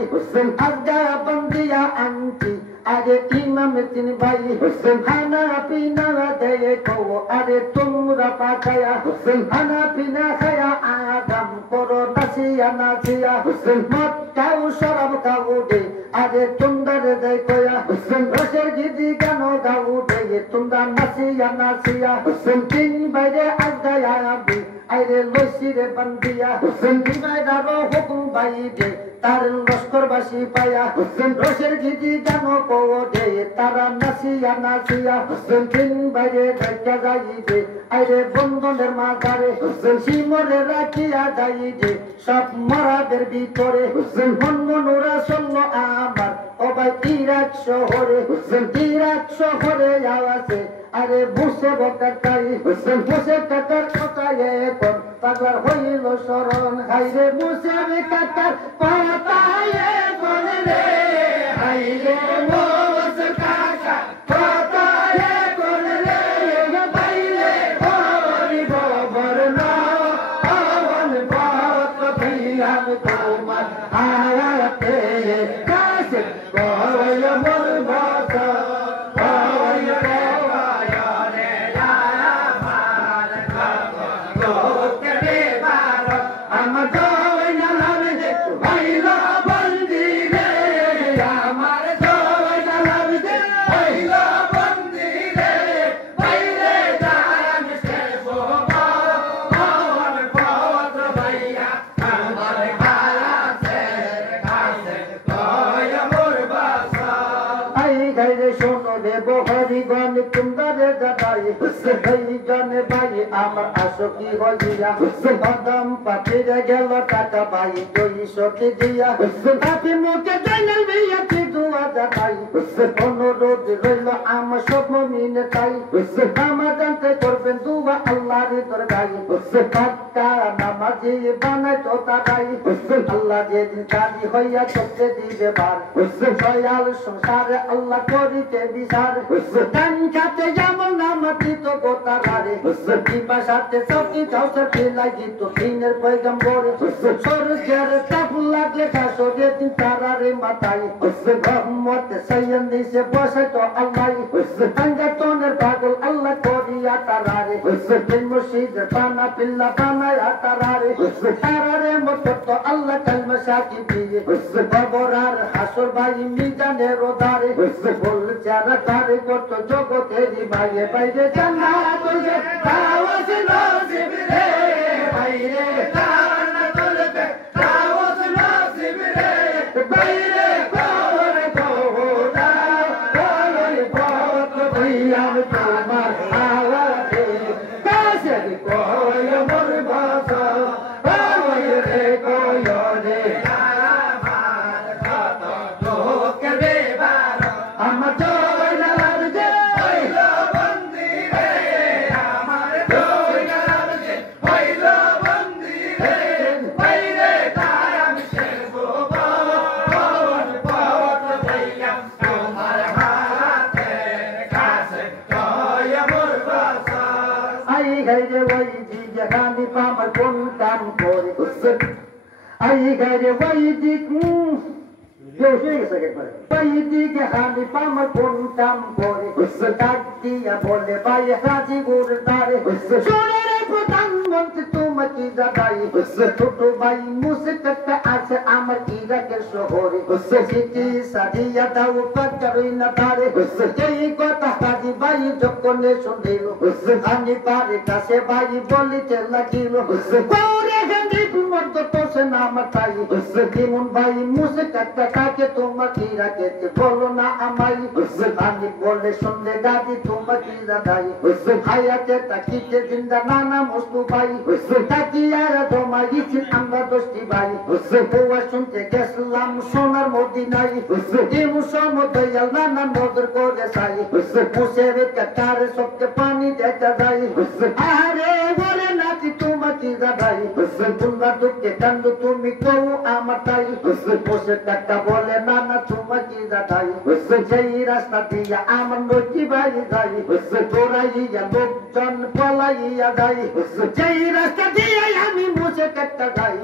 हुसैन आजा बंदिया अंती अरे इमाम तीन भाई हुसैन खाना पीना देखो अरे तुम रपा खाया हुसैन खाना पीना खाया आदम करो नसिया नसिया हुसैन मत खाओ शराब खाओ दे अरे तुम दर देखो या हुसैन रशे गिदी गानो गाओ दे तुम दा नसिया नसिया हुसैन तीन भाई आजा या भी अरे लोसी रे बंदिया हुसैन तीन भाई दारो हुकुम भाई दे तार लश्कर बासी पाया हुसैन रशेर गिदी गानो को दे तारा नसिया नसिया हुसैन तीन भाई देखा जाई दे अरे बंधনের মাঝারে হুসেন সিমরে রাখিয়া যাই যে সব মরাদের ভিতরে হুসেন মনমনোরা শূন্য আমার ও ভাই ইরাক শহরে হুসেন ইরাক শহরে আওয়াজে আরে বসে বকাতাই হুসেন বসে কাকার কথা এখন পাগলার হইল শরণ হাইরে বসে কাকার পাতায় এখন রে হাইরে বসে কাকা পাতায় এখন রে বাইরে হরি বাবার নাম পাবন পাত ভিয়াম তোমার আয়াতে কাছে কয় মোর বাসা কয় কয় রে আমার লোকে বেবার আমার দই না লাগে ভাইলা বন্দি রে আমার দই না লাগে ভাইলা বন্দি রে ভাইরে দাম সে সোবা আমার পাওয়াত ভাইয়া আমার হারাতে কাছে কয় মোর বাসা আই গাইরে শোনো রে বহরি গান কুন্দারে দাদাই ভাই জানে ভাই আমার আশকি হইয়া বাদাম পাতিরে গেল টাকা ভাই দই সতে দিয়া আপনি মুখে জানাল ভাইয়া কি দুয়া দাদাই অনুরোধ রইল আমার সব মুমিনে তাই আমার জানতে করবেন দুয়া আল্লাহর দরগাই পাক্কা নামাজি বানাই তো তারাই আল্লাহ যেদিন কাজী হইয়া চলতে দিবে বার সয়াল সংসারে আল্লাহ করিতে বিচার কান খাতে যেমন নামাতি তো গোতারারে পিপাসাতে সবকি ঝাউসে ফেলাই তো দিনের পয়গম্বর স্বর্গের তাপ লাগলে কাশরে দিন তারারে মাথায় রহমত সৈয়দ দিছে বসে তো আল্লাহ তঙ্গতনের পাগল আল্লাহ করিয়া তারারে দিন মুর্শিদ পানা পিল্লা বানায়া তারারে তারারে মত তো আল্লাহ কালমা সাকি দিয়ে কবরার হাসর ভাই মিজানের ওদারে বল যারা তারে কত জগতেরই ভাইয়ে বাইরে জান্নাত হইবে তাওয়াজ নসিব রে বাইরে জান্নাত হইবে তাওয়াজ নসিব রে বাইরে কবর কোনা কবর পথ ভাইয়া তোমার আওয়াজে কাছে কয় মোর বাসা কয় রে কয় রে আমার কত লোক রে বার আমার জয় না লাগছে হইল বন্দি রে আমার জয় না লাগছে হইল বন্দি রে বাইরে তারাম সে গোবা পবন পথ ভাইয়া তোমার হাতে কাছে কয় মোর বাসা আই গাইরে ওই দিকে গানি পামার কোন কাম করে আই গাইরে ওই দিকে দিকে হানি পামার কোন কাম করে ডাক দিয়া বলে ভাই হাজি গুর তারে সোনারে প্রধানমন্ত্রী তোমাকে জানাই ছোট ভাই মুসিকত আছে আমার ইরাকের শহরে সিটি সাদিয়া দাও পাকারই না তারে এই কথা হাজি ভাই যখন শুনিল আমি পারে কাছে ভাই বলিতে লাগিল করে গান্ধী মত তোষে নাম তাই দিমুন ভাই মুসিকত কাকে তোমাকে ইরাকেতে বলো না আমাই আমি বলে শুনলে দাদি তোমাকে জানাই হায়াতে তাকিতে জিন্দা নানা মস্তু ভাই তাকিয়া তোমার ইচ্ছে আমরা দোস্তি ভাই বউয়া শুনতে গেছিলাম সোনার মদিনাই দিমু সমদয়াল নানা নজর করে চাই মুসের কাটার সবকে পানি দেখা যায় আরে বলে নাতি তোমাকে জানাই তোমরা দুঃখে কান্দো তুমি কও আমার তাই বসে টাকা বলে নানা তোমাকে জানাই সেই রাস্তা দিয়া আমার নদী বাড়ি যাই তোরাইয়া লোকজন পলাইয়া যাই সেই রাস্তা দিয়ে আমি মুছে কাটতে যাই